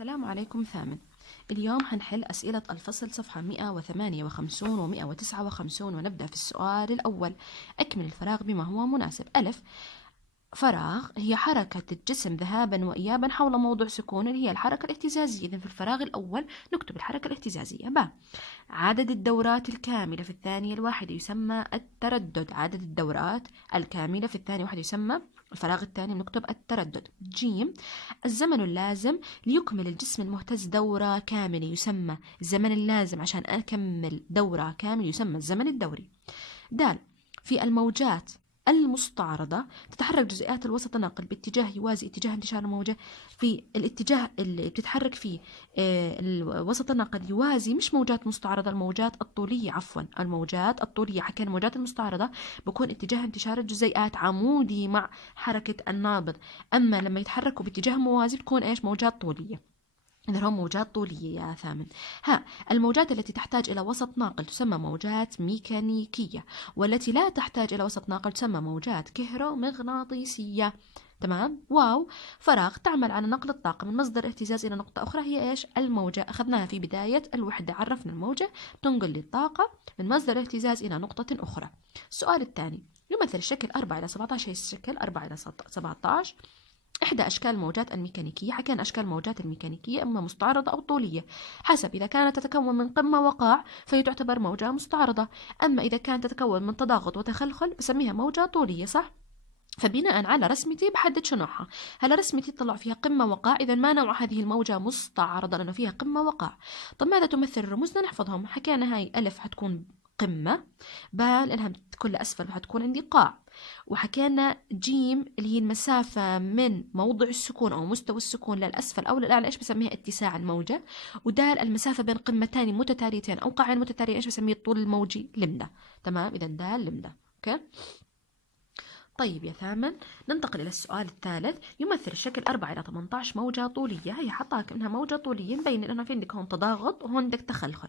السلام عليكم ثامن. اليوم حنحل أسئلة الفصل صفحة 158 و 159 ونبدأ في السؤال الأول. أكمل الفراغ بما هو مناسب. ألف، فراغ هي حركة الجسم ذهابا وإيابا حول موضع سكون اللي هي الحركة الاهتزازية. إذن في الفراغ الأول نكتب الحركة الاهتزازية. ب، عدد الدورات الكاملة في الثانية الواحدة يسمى التردد. عدد الدورات الكاملة في الثانية الواحدة يسمى الفراغ الثاني نكتب التردد. جيم، الزمن اللازم ليكمل الجسم المهتز دورة كاملة يسمى الزمن اللازم عشان أكمل دورة كاملة يسمى الزمن الدوري. د، في الموجات المستعرضة تتحرك جزيئات الوسط الناقل باتجاه يوازي اتجاه انتشار الموجة. في الاتجاه اللي بتتحرك فيه الوسط الناقل يوازي مش موجات مستعرضة، الموجات الطولية، عفوا الموجات الطولية. حكينا الموجات المستعرضة بكون اتجاه انتشار الجزيئات عمودي مع حركة النابض، أما لما يتحركوا باتجاه موازي بتكون إيش؟ موجات طولية. إذا هم موجات طولية يا ثامن. ها، الموجات التي تحتاج إلى وسط ناقل تسمى موجات ميكانيكية، والتي لا تحتاج إلى وسط ناقل تسمى موجات كهرومغناطيسية. تمام. واو، فراغ تعمل على نقل الطاقة من مصدر اهتزاز إلى نقطة أخرى هي إيش؟ الموجة. أخذناها في بداية الوحدة، عرفنا الموجة تنقل الطاقة من مصدر اهتزاز إلى نقطة أخرى. السؤال الثاني، يمثل الشكل 4 إلى 17 هي الشكل 4 إلى 17 إحدى أشكال الموجات الميكانيكية. حكينا أشكال الموجات الميكانيكية إما مستعرضة أو طولية، حسب إذا كانت تتكون من قمة وقاع فهي تعتبر موجة مستعرضة، أما إذا كانت تتكون من تضاغط وتخلخل بسميها موجة طولية. صح؟ فبناء على رسمتي بحدد شو نوعها. هلا رسمتي طلع فيها قمة وقاع، إذا ما نوع هذه الموجة؟ مستعرضة لأنه فيها قمة وقاع. طب ماذا تمثل الرموز؟ بدنا نحفظهم. حكينا هاي ألف حتكون قمة، باء لأنها بتكون لأسفل فحتكون عندي قاع، وحكينا جيم اللي هي المسافة من موضع السكون أو مستوى السكون للأسفل أو للأعلى إيش بسميها؟ اتساع الموجة. ودال المسافة بين قمتين متتاليتين أو قاعين متتاليين إيش بسميه؟ الطول الموجي، لمدة. تمام، إذا دال لمدة. أوكي. طيب يا ثامن، ننتقل إلى السؤال الثالث. يمثل الشكل 4 إلى 18 موجة طولية. هي حطاك إنها موجة طولية، مبين إنه في عندك هون تضاغط وهون عندك تخلخل.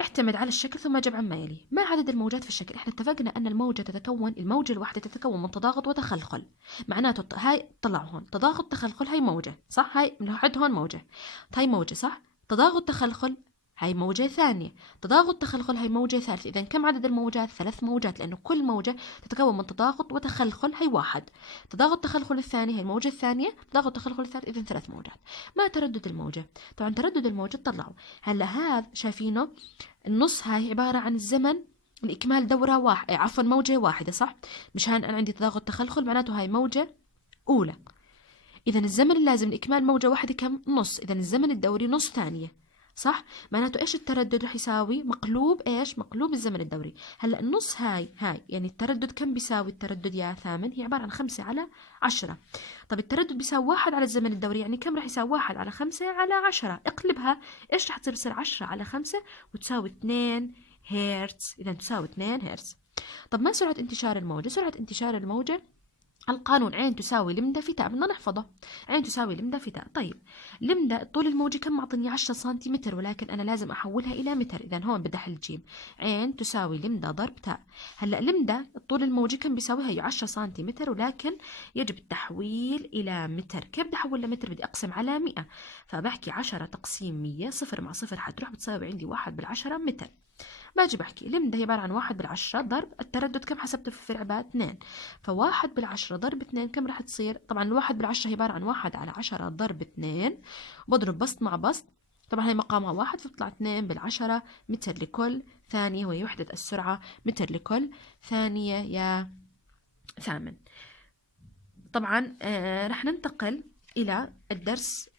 اعتمد على الشكل ثم اجب عما يلي. ما عدد الموجات في الشكل؟ احنا اتفقنا ان الموجة الواحدة تتكون من تضاغط وتخلخل، معناته هاي طلعوا هون تضاغط تخلخل هاي موجة، صح؟ هاي بنحط هون موجة، هاي موجة، صح؟ تضاغط تخلخل هاي موجة ثانية، تضاغط تخلخل هاي موجة ثالثة. إذا كم عدد الموجات؟ 3 موجات، لأنه كل موجة تتكون من تضاغط وتخلخل هاي واحد، تضاغط تخلخل الثاني هاي الموجة الثانية، تضاغط تخلخل الثالث، إذا 3 موجات. ما تردد الموجة؟ طبعا تردد الموجة طلعوا. هلا هذا شايفينه النص هاي عبارة عن الزمن لإكمال دورة واحدة، عفوا موجة واحدة، صح؟ مشان أنا عندي تضاغط تخلخل معناته هاي موجة أولى. إذا الزمن اللازم لإكمال موجة واحدة كم؟ نص. إذا الزمن الدوري نص ثانية، صح؟ معناته إيش التردد رح يساوي؟ مقلوب إيش؟ مقلوب الزمن الدوري. هلأ النص هاي يعني التردد كم بيساوي التردد يا ثامن؟ هي عبارة عن 5/10. طب التردد بيساوي 1 على الزمن الدوري، يعني كم رح يساوي؟ 1 على 5/10. اقلبها، إيش رح تصير 10 على 5 وتساوي 2 هرتز. إذا تساوي 2 هرتز. طب ما سرعة انتشار الموجة؟ سرعة انتشار الموجة القانون عين تساوي لمدة في تاء، بدنا نحفظه. عين تساوي لمدة في تاء. طيب لمدة طول الموجة كم معطيني؟ 10 سنتيمتر، ولكن أنا لازم أحولها إلى متر. إذا هون بدي أحل جيم. عين تساوي لمدة ضرب تاء. هلأ لمدة طول الموجة كم بيساوي؟ هي 10 سنتيمتر، ولكن يجب التحويل إلى متر. كيف بدي أحول لمتر؟ بدي أقسم على 100، فبحكي 10 تقسيم 100، صفر مع صفر حتروح بتساوي عندي 1/10 متر. باجي بحكي لمدة هي عبارة عن 1/10 ضرب التردد كم حسبته في العباد؟ 2. ف1/10 ضرب 2 كم راح تصير؟ طبعا 1/10 هي عبارة عن 1/10 ضرب 2، بضرب بسط مع بسط، طبعا هي مقامها 1 فبتطلع 2/10 متر لكل ثانية، وهي وحدة السرعة متر لكل ثانية يا ثامن. طبعا رح ننتقل إلى الدرس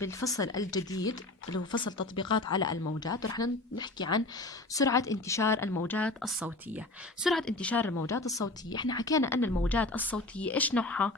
بالفصل الجديد اللي هو فصل تطبيقات على الموجات، ورح نحكي عن سرعة انتشار الموجات الصوتية. سرعة انتشار الموجات الصوتية، احنا حكينا أن الموجات الصوتية إيش نوعها؟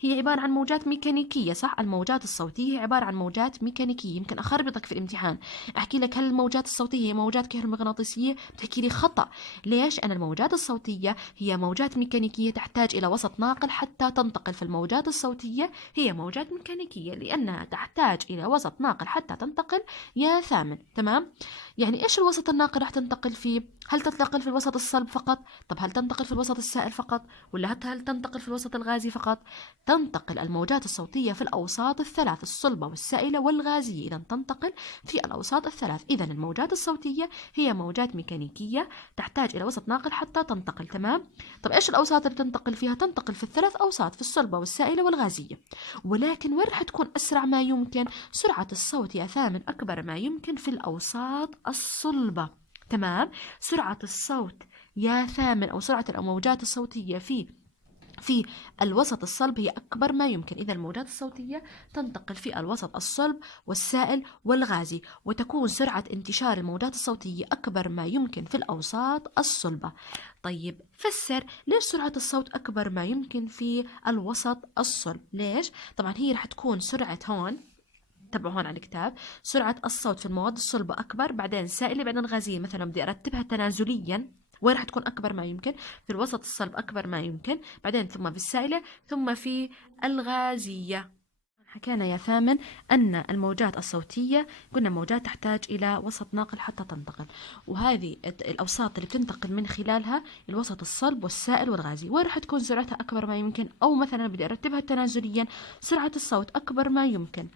هي عبارة عن موجات ميكانيكية، صح؟ الموجات الصوتية هي عبارة عن موجات ميكانيكية. يمكن أخربطك في الامتحان، أحكي لك هل الموجات الصوتية هي موجات كهرومغناطيسية؟ بتحكي لي خطأ. ليش؟ أن الموجات الصوتية هي موجات ميكانيكية تحتاج إلى وسط ناقل حتى تنتقل. في الموجات الصوتية هي موجات ميكانيكية لأنها تحتاج إلى وسط ناقل حتى تنتقل يا ثامن. تمام؟ يعني إيش الوسط الناقل رح تنتقل فيه؟ هل تنتقل في الوسط الصلب فقط؟ طب هل تنتقل في الوسط السائل فقط؟ ولا هل تنتقل في الوسط الغازي والغازي فقط. تنتقل الموجات الصوتية في الأوساط الثلاث الصلبة والسائلة والغازية. إذا تنتقل في الأوساط الثلاث. إذا الموجات الصوتية هي موجات ميكانيكية تحتاج إلى وسط ناقل حتى تنتقل. تمام. طب إيش الأوساط اللي تنتقل فيها؟ تنتقل في الثلاث أوساط، في الصلبة والسائلة والغازية. ولكن وين رح تكون أسرع ما يمكن؟ سرعة الصوت يا ثامن أكبر ما يمكن في الأوساط الصلبة. تمام. سرعة الصوت يا ثامن أو سرعة الموجات الصوتية في الوسط الصلب هي أكبر ما يمكن. إذا الموجات الصوتية تنتقل في الوسط الصلب والسائل والغازي، وتكون سرعة انتشار الموجات الصوتية أكبر ما يمكن في الأوساط الصلبة. طيب فسر ليش سرعة الصوت أكبر ما يمكن في الوسط الصلب؟ ليش؟ طبعا هي رح تكون سرعة هون، تبعوا هون على الكتاب، سرعة الصوت في المواد الصلبة أكبر، بعدين سائلة، بعدين غازية. مثلا بدي أرتبها تنازليا، وين رح تكون أكبر ما يمكن؟ في الوسط الصلب أكبر ما يمكن، بعدين ثم في السائلة، ثم في الغازية. حكينا يا ثامن أن الموجات الصوتية قلنا موجات تحتاج إلى وسط ناقل حتى تنتقل، وهذه الأوساط اللي بتنتقل من خلالها الوسط الصلب والسائل والغازي. وين رح تكون سرعتها أكبر ما يمكن؟ أو مثلا بدي أرتبها تنازليا، سرعة الصوت أكبر ما يمكن،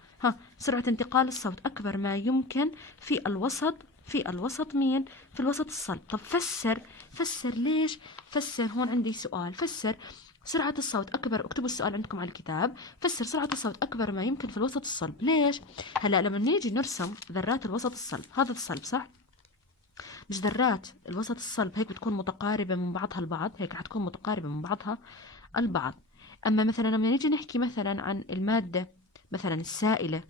سرعة انتقال الصوت أكبر ما يمكن في الوسط مين؟ في الوسط الصلب. طب فسر ليش؟ فسر هون عندي سؤال. فسر سرعة الصوت أكبر، اكتبوا السؤال عندكم على الكتاب. فسر سرعة الصوت أكبر ما يمكن في الوسط الصلب. ليش؟ هلا لما نيجي نرسم ذرات الوسط الصلب، هذا الصلب صح؟ مش ذرات الوسط الصلب هيك بتكون متقاربة من بعضها البعض، هيك رح تكون متقاربة من بعضها البعض. أما مثلا لما نيجي نحكي مثلا عن المادة مثلا السائلة،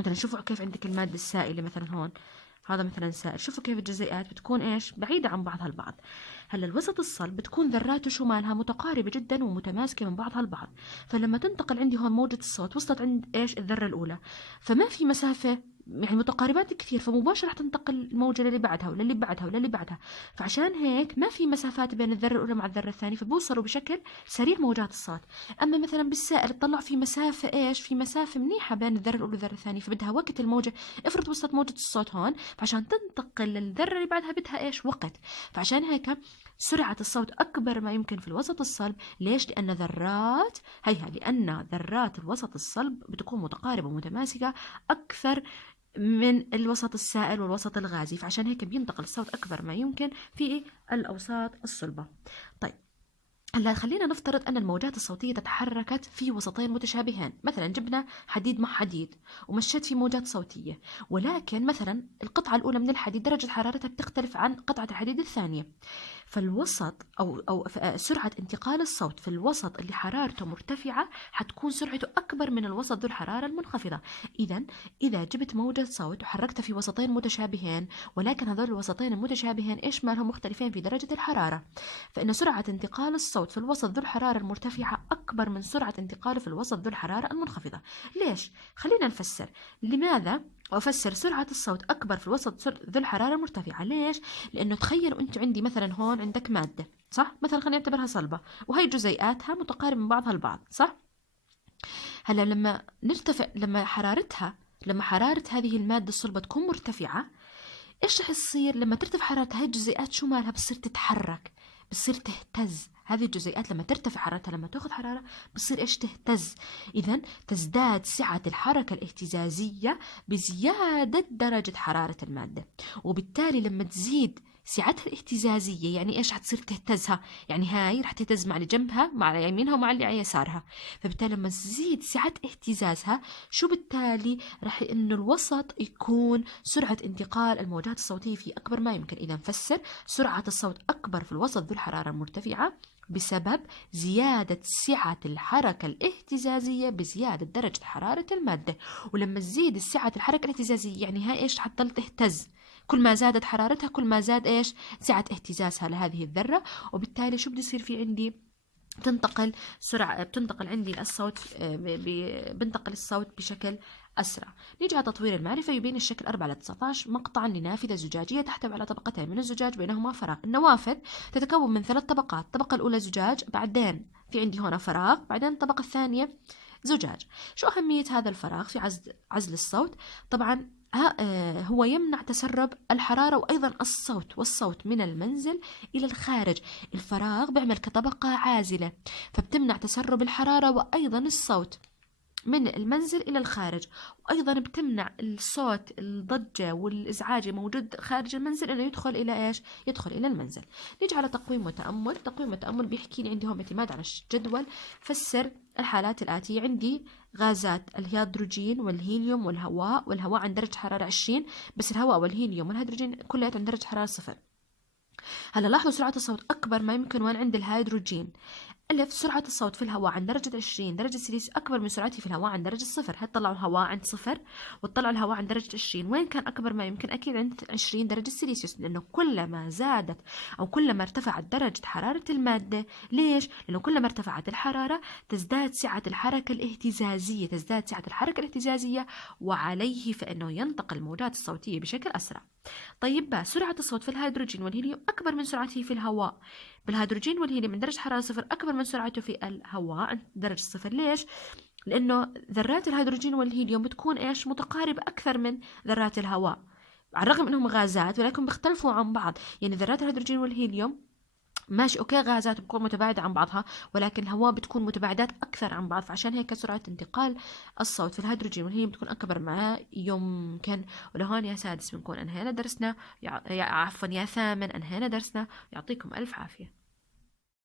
مثلا شوفوا كيف عندك المادة السائلة مثلا هون، هذا مثلا سائل، شوفوا كيف الجزيئات بتكون ايش؟ بعيدة عن بعضها البعض. هلا الوسط الصلب بتكون ذراته شو مالها؟ متقاربة جدا ومتماسكة من بعضها البعض. فلما تنتقل عندي هون موجة الصوت وصلت عند ايش؟ الذرة الأولى، فما في مسافة، يعني متقاربات كثير، فمباشرة رح تنتقل الموجة للي بعدها وللي بعدها وللي بعدها. فعشان هيك ما في مسافات بين الذرة الأولى مع الذرة الثانية، فبوصلوا بشكل سريع موجات الصوت. أما مثلا بالسائل تطلع في مسافة ايش؟ في مسافة منيحة بين الذرة الأولى والذرة الثانية، فبدها وقت الموجة. افرض وصلت موجة الصوت هون، فعشان تنتقل للذرة اللي بعدها بدها ايش؟ وقت. فعشان هيك سرعة الصوت أكبر ما يمكن في الوسط الصلب. ليش؟ لأن ذرات الوسط الصلب بتكون متقاربة ومتماسكة أكثر من الوسط السائل والوسط الغازي، فعشان هيك بينتقل الصوت أكبر ما يمكن في الأوساط الصلبة. طيب هلا خلينا نفترض أن الموجات الصوتية تحركت في وسطين متشابهين، مثلا جبنا حديد مع حديد ومشيت في موجات صوتية، ولكن مثلا القطعة الأولى من الحديد درجة حرارتها بتختلف عن قطعة الحديد الثانية. فالوسط أو سرعة انتقال الصوت في الوسط اللي حرارته مرتفعة حتكون سرعته أكبر من الوسط ذو الحرارة المنخفضة. إذا جبت موجة صوت وحركتها في وسطين متشابهين، ولكن هذول الوسطين المتشابهين إيش مالهم؟ مختلفين في درجة الحرارة، فإن سرعة انتقال الصوت في الوسط ذو الحرارة المرتفعة أكبر من سرعة انتقاله في الوسط ذو الحرارة المنخفضة. ليش؟ خلينا نفسر لماذا وأفسر سرعة الصوت أكبر في الوسط ذو الحرارة المرتفعة. ليش؟ لأنه تخيلوا أنتوا عندي مثلا هون عندك مادة صح؟ مثلا خلينا نعتبرها صلبة، وهي جزيئاتها متقاربة من بعضها البعض صح؟ هلا لما نرتفع، لما حرارة هذه المادة الصلبة تكون مرتفعة، إيش رح يصير لما ترتفع حرارة هاي الجزيئات؟ شو مالها؟ بتصير تتحرك، بتصير تهتز. هذه الجزيئات لما ترتفع حرارتها، لما تأخذ حرارة بتصير إيش؟ تهتز. إذا تزداد سعة الحركة الاهتزازية بزيادة درجة حرارة المادة، وبالتالي لما تزيد سعتها الاهتزازية يعني إيش؟ حتصير تهتزها، يعني هاي رح تهتز مع اللي جنبها، مع يمينها ومع اللي على يسارها. فبالتالي لما تزيد سعة اهتزازها، شو بالتالي؟ رح إنه الوسط يكون سرعة انتقال الموجات الصوتية فيه أكبر ما يمكن. إذا نفسر سرعة الصوت أكبر في الوسط ذو الحرارة المرتفعة بسبب زيادة سعة الحركة الاهتزازية بزيادة درجة حرارة المادة. ولما تزيد سعة الحركة الاهتزازية يعني هاي إيش؟ حتضل تهتز، كل ما زادت حرارتها كل ما زاد إيش؟ سعة اهتزازها لهذه الذرة. وبالتالي شو بده يصير في عندي؟ بتنتقل عندي الصوت، بنتقل الصوت بشكل أسرع. نيجي على تطوير المعرفة. يبين الشكل 4-19 مقطعا لنافذة زجاجية تحتوي على طبقتين من الزجاج بينهما فراغ. النوافذ تتكون من 3 طبقات، الطبقة الأولى زجاج، بعدين في عندي هنا فراغ، بعدين الطبقة الثانية زجاج. شو أهمية هذا الفراغ في عزل الصوت؟ طبعا هو يمنع تسرب الحرارة وأيضا الصوت والصوت من المنزل إلى الخارج. الفراغ بيعمل كطبقة عازلة، فبتمنع تسرب الحرارة وأيضا الصوت من المنزل إلى الخارج، وأيضا بتمنع الصوت الضجة والإزعاج موجود خارج المنزل إنه يدخل إلى إيش؟ يدخل إلى المنزل. نيجي على تقويم وتأمل. تقويم وتأمل بيحكي لي عندي هم اعتماد على الجدول. فسر الحالات الآتية. عندي غازات الهيدروجين والهيليوم والهواء. والهواء عند درجة حرارة 20، بس الهواء والهيليوم والهيدروجين كلها عند درجة حرارة 0. هلا لاحظوا سرعة الصوت أكبر ما يمكن وين عند الهيدروجين. ألف سرعة الصوت في الهواء عند درجة 20 درجة سيليسيوس أكبر من سرعته في الهواء عند درجة 0. هتطلعوا الهواء عند 0 وتطلعوا الهواء عند درجة 20. وين كان أكبر ما يمكن؟ أكيد عند 20 درجة سيليسيوس، لأنه كلما زادت أو كلما ارتفعت درجة حرارة المادة. ليش؟ لأنه كلما ارتفعت الحرارة تزداد سعة الحركة الاهتزازية، تزداد سعة الحركة الاهتزازية، وعليه فإنه ينتقل الموجات الصوتية بشكل أسرع. طيب بقى سرعة الصوت في الهيدروجين والهيليوم أكبر من سرعته في الهواء. بالهيدروجين والهيليوم من درجة حرارة 0 أكبر من سرعته في الهواء عند درجة 0. ليش؟ لأنه ذرات الهيدروجين والهيليوم بتكون إيش؟ متقاربة أكثر من ذرات الهواء، على الرغم أنهم غازات ولكن بيختلفوا عن بعض. يعني ذرات الهيدروجين والهيليوم ماشي اوكي غازات بتكون متباعدة عن بعضها، ولكن الهواء بتكون متباعدات اكثر عن بعض، فعشان هيك سرعة انتقال الصوت في الهيدروجين والهيليوم بتكون اكبر ما يمكن. ولهون يا سادس بنكون انهينا درسنا، عفوا يا ثامن انهينا درسنا. يعطيكم الف عافية.